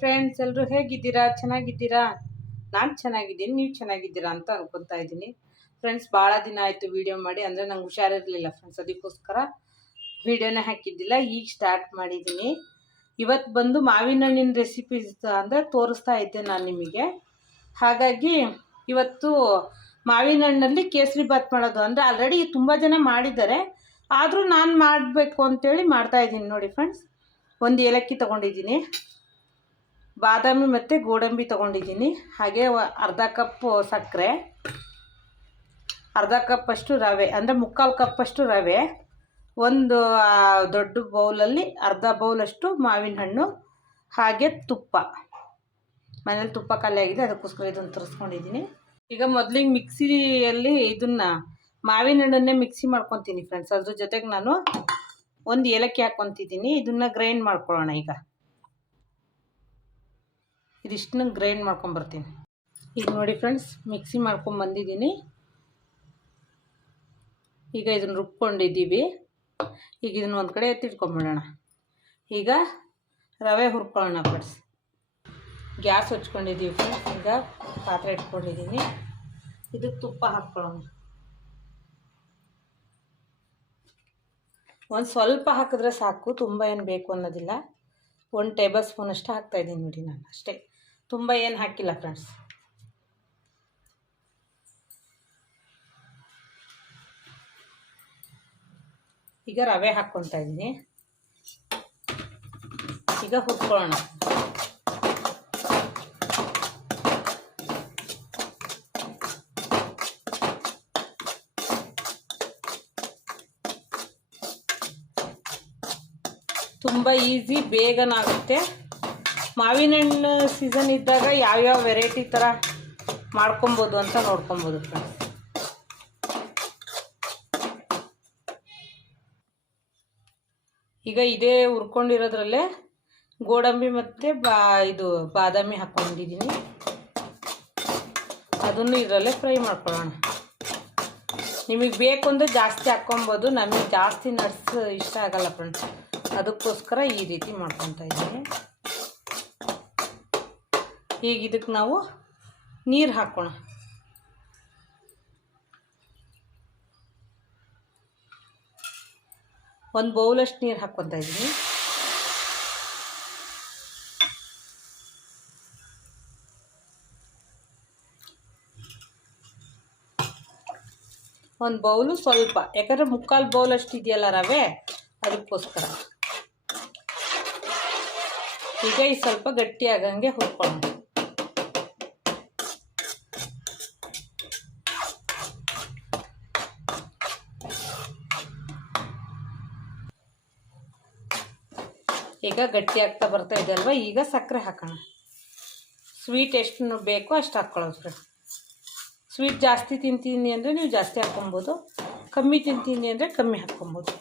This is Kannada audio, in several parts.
ಫ್ರೆಂಡ್ಸ್, ಎಲ್ಲರೂ ಹೇಗಿದ್ದೀರಾ? ಚೆನ್ನಾಗಿದ್ದೀರಾ? ನಾನು ಚೆನ್ನಾಗಿದ್ದೀನಿ, ನೀವು ಚೆನ್ನಾಗಿದ್ದೀರಾ ಅಂತ ಅನ್ಕೊತಾ ಇದ್ದೀನಿ. ಫ್ರೆಂಡ್ಸ್, ಭಾಳ ದಿನ ಆಯಿತು ವೀಡಿಯೋ ಮಾಡಿ, ಅಂದರೆ ನಂಗೆ ಹುಷಾರಿರಲಿಲ್ಲ ಫ್ರೆಂಡ್ಸ್, ಅದಕ್ಕೋಸ್ಕರ ವೀಡಿಯೋನೇ ಹಾಕಿದ್ದಿಲ್ಲ. ಈಗ ಸ್ಟಾರ್ಟ್ ಮಾಡಿದ್ದೀನಿ. ಇವತ್ತು ಬಂದು ಮಾವಿನ ಹಣ್ಣಿನ ರೆಸಿಪಿ ಅಂದರೆ ತೋರಿಸ್ತಾ ಇದ್ದೆ ನಾನು ನಿಮಗೆ. ಹಾಗಾಗಿ ಇವತ್ತು ಮಾವಿನ ಹಣ್ಣಲ್ಲಿ ಕೇಸರಿ ಬಾತ್ ಮಾಡೋದು, ಅಂದರೆ ಆಲ್ರೆಡಿ ತುಂಬ ಜನ ಮಾಡಿದ್ದಾರೆ, ಆದರೂ ನಾನು ಮಾಡಬೇಕು ಅಂತೇಳಿ ಮಾಡ್ತಾಯಿದ್ದೀನಿ. ನೋಡಿ ಫ್ರೆಂಡ್ಸ್, ಒಂದು ಏಲಕ್ಕಿ ತೊಗೊಂಡಿದ್ದೀನಿ, ಬಾದಾಮಿ ಮತ್ತು ಗೋಡಂಬಿ ತೊಗೊಂಡಿದ್ದೀನಿ, ಹಾಗೆ ಅರ್ಧ ಕಪ್ಪು ಸಕ್ಕರೆ, ಅರ್ಧ ಕಪ್ಪಷ್ಟು ರವೆ, ಅಂದರೆ ಮುಕ್ಕಾಲು ಕಪ್ಪಷ್ಟು ರವೆ, ಒಂದು ದೊಡ್ಡ ಬೌಲಲ್ಲಿ ಅರ್ಧ ಬೌಲಷ್ಟು ಮಾವಿನ ಹಣ್ಣು, ಹಾಗೆ ತುಪ್ಪ. ಮನೇಲಿ ತುಪ್ಪ ಖಾಲಿ ಆಗಿದೆ, ಅದಕ್ಕೋಸ್ಕರ ಇದನ್ನು ತರಿಸ್ಕೊಂಡಿದ್ದೀನಿ. ಈಗ ಮೊದಲಿಗೆ ಮಿಕ್ಸಿಯಲ್ಲಿ ಇದನ್ನು ಮಾವಿನ ಹಣ್ಣನ್ನೇ ಮಿಕ್ಸಿ ಮಾಡ್ಕೊತೀನಿ ಫ್ರೆಂಡ್ಸ್. ಅದ್ರ ಜೊತೆಗೆ ನಾನು ಒಂದು ಏಲಕ್ಕಿ ಹಾಕ್ಕೊತಿದ್ದೀನಿ. ಇದನ್ನು ಗ್ರೈಂಡ್ ಮಾಡ್ಕೊಳ್ಳೋಣ. ಈಗ ಇದಿಷ್ಟನ್ನ ಗ್ರೈಂಡ್ ಮಾಡ್ಕೊಂಬರ್ತೀನಿ. ಈಗ ನೋಡಿ ಫ್ರೆಂಡ್ಸ್, ಮಿಕ್ಸಿ ಮಾಡ್ಕೊಂಬಂದಿದ್ದೀನಿ. ಈಗ ಇದನ್ನು ರುಬ್ಕೊಂಡಿದ್ದೀವಿ. ಈಗ ಇದನ್ನು ಒಂದು ಕಡೆ ಎತ್ತಿಟ್ಕೊಂಬಿಡೋಣ. ಈಗ ರವೆ ಹುರ್ಕೊಳ್ಳೋಣ ಫ್ರೆಂಡ್ಸ್. ಗ್ಯಾಸ್ ಹಚ್ಕೊಂಡಿದ್ದೀವಿ ಫ್ರೆಂಡ್ಸ್. ಈಗ ಪಾತ್ರೆ ಇಟ್ಕೊಂಡಿದ್ದೀನಿ. ಇದಕ್ಕೆ ತುಪ್ಪ ಹಾಕ್ಕೊಳ್ಳೋಣ. ಒಂದು ಸ್ವಲ್ಪ ಹಾಕಿದ್ರೆ ಸಾಕು, ತುಂಬ ಏನು ಬೇಕು ಅನ್ನೋದಿಲ್ಲ. 1 ಟೇಬಲ್ ಸ್ಪೂನ್ ಅಷ್ಟು ಹಾಕ್ತಾಯಿದ್ದೀನಿ ನೋಡಿ ನಾನು, ಅಷ್ಟೇ, ತುಂಬ ಏನು ಹಾಕಿಲ್ಲ ಫ್ರೆಂಡ್ಸ್. ಈಗ ರವೆ ಹಾಕ್ಕೊತಾ ಇದ್ದೀನಿ. ಈಗ ಹುರ್ಕೊಳ್ಳೋಣ. ತುಂಬ ಈಸಿ, ಬೇಗನಾಗುತ್ತೆ. ಮಾವಿನ ಹಣ್ಣು ಸೀಸನ್ ಇದ್ದಾಗ ಯಾವ್ಯಾವ ವೆರೈಟಿ ಥರ ಮಾಡ್ಕೊಬೋದು ಅಂತ ನೋಡ್ಕೊಬೋದು ಫ್ರೆಂಡ್ಸ್. ಈಗ ಇದೇ ಹುರ್ಕೊಂಡಿರೋದ್ರಲ್ಲೇ ಗೋಡಂಬಿ ಮತ್ತು ಇದು ಬಾದಾಮಿ ಹಾಕ್ಕೊಂಡಿದ್ದೀನಿ. ಅದನ್ನು ಇದರಲ್ಲೇ ಫ್ರೈ ಮಾಡ್ಕೊಳ್ಳೋಣ. ನಿಮಗೆ ಬೇಕು ಅಂದರೆ ಜಾಸ್ತಿ ಹಾಕ್ಕೊಬೋದು, ನಮಗೆ ಜಾಸ್ತಿ ನಟ್ಸ್ ಇಷ್ಟ ಆಗಲ್ಲ ಫ್ರೆಂಡ್ಸ್, ಅದಕ್ಕೋಸ್ಕರ ಈ ರೀತಿ ಮಾಡ್ಕೊತಾ ಇದ್ದೀನಿ. ಈಗ ಇದಕ್ಕೆ ನಾವು ನೀರು ಹಾಕೋಣ. ಒಂದು ಬೌಲಷ್ಟು ನೀರು ಹಾಕ್ಕೊತಾ ಇದ್ದೀನಿ. ಒಂದು ಬೌಲು ಸ್ವಲ್ಪ, ಯಾಕಂದರೆ ಮುಕ್ಕಾಲು ಬೌಲಷ್ಟು ಇದೆಯಲ್ಲ ರವೆ, ಅದಕ್ಕೋಸ್ಕರ. ಈಗ ಈ ಸ್ವಲ್ಪ ಗಟ್ಟಿ ಆಗಂಗೆ ಹುರ್ಕೊಳ್ಳೋಣ. ಈಗ ಗಟ್ಟಿ ಆಗ್ತಾ ಬರ್ತಾ ಇದೆ ಅಲ್ವಾ, ಈಗ ಸಕ್ಕರೆ ಹಾಕೋಣ. ಸ್ವೀಟ್ ಎಷ್ಟು ಬೇಕೋ ಅಷ್ಟು ಹಾಕ್ಕೊಳ್ಳೋದು ಫ್ರೆಂಡ್ಸ್. ಸ್ವೀಟ್ ಜಾಸ್ತಿ ತಿಂತೀನಿ ಅಂದರೆ ನೀವು ಜಾಸ್ತಿ ಹಾಕ್ಕೊಬೋದು, ಕಮ್ಮಿ ತಿಂತೀನಿ ಅಂದರೆ ಕಮ್ಮಿ ಹಾಕ್ಕೊಬೋದು.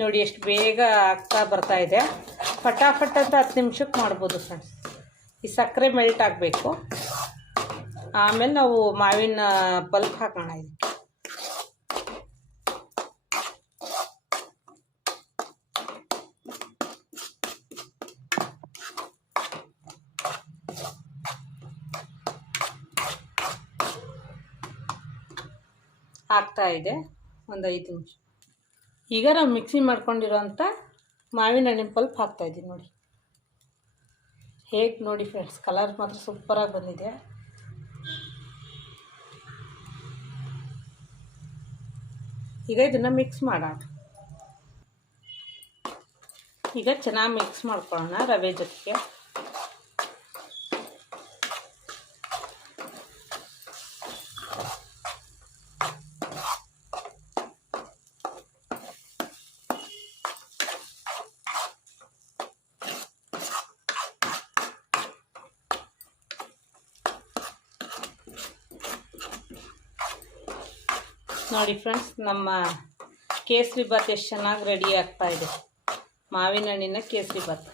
ನೋಡಿ ಎಷ್ಟು ಬೇಗ ಆಗ್ತಾ ಬರ್ತಾ ಇದೆ. ಫಟಾಫಟ್ ಅಂತ 10 ನಿಮಿಷಕ್ಕೆ ಮಾಡ್ಬೋದು ಫ್ರೆಂಡ್ಸ್. ಈ ಸಕ್ಕರೆ ಮೆಲ್ಟ್ ಆಗಬೇಕು, ಆಮೇಲೆ ನಾವು ಮಾವಿನ ಪಲ್ಪ್ ಹಾಕೋಣ. ಇದಕ್ಕೆ ಆಗ್ತಾ ಇದೆ ಒಂದು 5 ನಿಮಿಷ. ಈಗ ನಾವು ಮಿಕ್ಸಿ ಮಾಡ್ಕೊಂಡಿರೋಂಥ ಮಾವಿನ ಹಣ್ಣಿನ ಪಲ್ಪ್ ಹಾಕ್ತಾಯಿದ್ದೀನಿ. ನೋಡಿ ಹೇಗೆ, ನೋಡಿ ಫ್ರೆಂಡ್ಸ್, ಕಲರ್ ಮಾತ್ರ ಸೂಪರಾಗಿ ಬಂದಿದೆ. ಈಗ ಇದನ್ನು ಮಿಕ್ಸ್ ಮಾಡೋಣ. ಈಗ ಚೆನ್ನಾಗಿ ಮಿಕ್ಸ್ ಮಾಡ್ಕೊಳ್ಳೋಣ ರವೆ ಜೊತೆಗೆ. ನೋಡಿ ಫ್ರೆಂಡ್ಸ್, ನಮ್ಮ ಕೇಸರಿ ಬಾತ್ ಎಷ್ಟು ಚೆನ್ನಾಗಿ ರೆಡಿ ಆಗ್ತಾ ಇದೆ. ಮಾವಿನ ಹಣ್ಣಿನ ಕೇಸರಿ ಬಾತ್.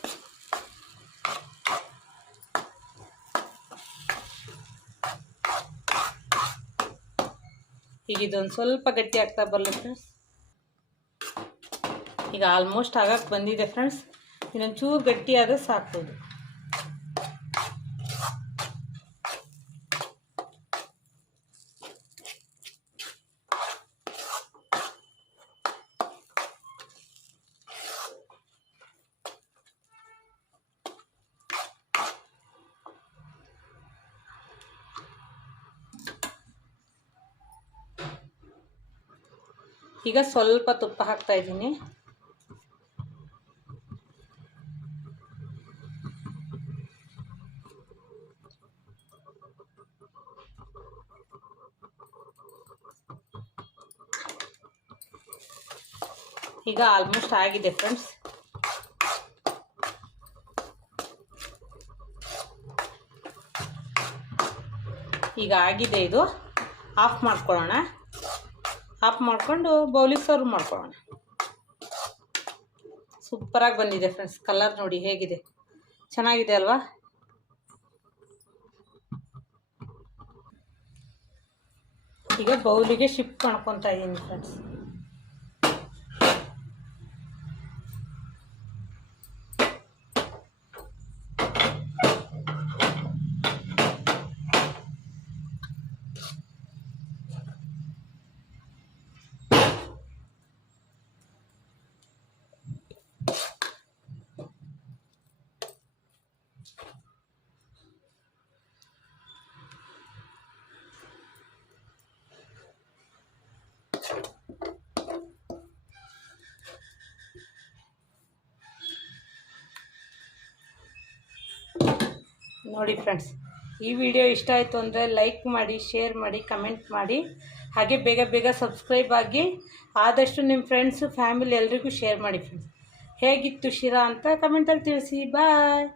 ಈಗ ಇದೊಂದು ಸ್ವಲ್ಪ ಗಟ್ಟಿ ಆಗ್ತಾ ಬರಲಿ ಫ್ರೆಂಡ್ಸ್. ಈಗ ಆಲ್ಮೋಸ್ಟ್ ಆಗಕ್ಕೆ ಬಂದಿದೆ ಫ್ರೆಂಡ್ಸ್. ಇನ್ನೊಂಚೂರು ಗಟ್ಟಿಯಾದರೆ ಸಾಕ್ಬೋದು. ಈಗ ಸ್ವಲ್ಪ ತುಪ್ಪ ಹಾಕ್ತಾ ಇದ್ದೀನಿ. ಈಗ ಆಲ್ಮೋಸ್ಟ್ ಆಗಿದೆ ಫ್ರೆಂಡ್ಸ್. ಈಗ ಆಗಿದೆ. ಇದು ಆಫ್ ಮಾಡ್ಕೊಳ್ಳೋಣ. ಆಫ್ ಮಾಡಿಕೊಂಡು ಬೌಲಿಗೆ ಸರ್ವ್ ಮಾಡ್ಕೊಳ್ಳೋಣ. ಸೂಪರಾಗಿ ಬಂದಿದೆ ಫ್ರೆಂಡ್ಸ್. ಕಲರ್ ನೋಡಿ ಹೇಗಿದೆ, ಚೆನ್ನಾಗಿದೆ ಅಲ್ವಾ? ಈಗ ಬೌಲಿಗೆ ಶಿಫ್ಟ್ ಮಾಡ್ಕೊತಾ ಇದ್ದೀನಿ ಫ್ರೆಂಡ್ಸ್. ನೋಡಿ ಫ್ರೆಂಡ್ಸ್, ಈ ವಿಡಿಯೋ ಇಷ್ಟ ಆಯಿತು ಅಂದರೆ ಲೈಕ್ ಮಾಡಿ, ಶೇರ್ ಮಾಡಿ, ಕಮೆಂಟ್ ಮಾಡಿ. ಹಾಗೆ ಬೇಗ ಬೇಗ ಸಬ್ಸ್ಕ್ರೈಬ್ ಆಗಿ ಆದಷ್ಟು ನಿಮ್ಮ ಫ್ರೆಂಡ್ಸು ಫ್ಯಾಮಿಲಿ ಎಲ್ರಿಗೂ ಶೇರ್ ಮಾಡಿ ಫ್ರೆಂಡ್ಸ್. ಹೇಗಿತ್ತು ಶಿರಾ ಅಂತ ಕಮೆಂಟಲ್ಲಿ ತಿಳಿಸಿ. ಬಾಯ್.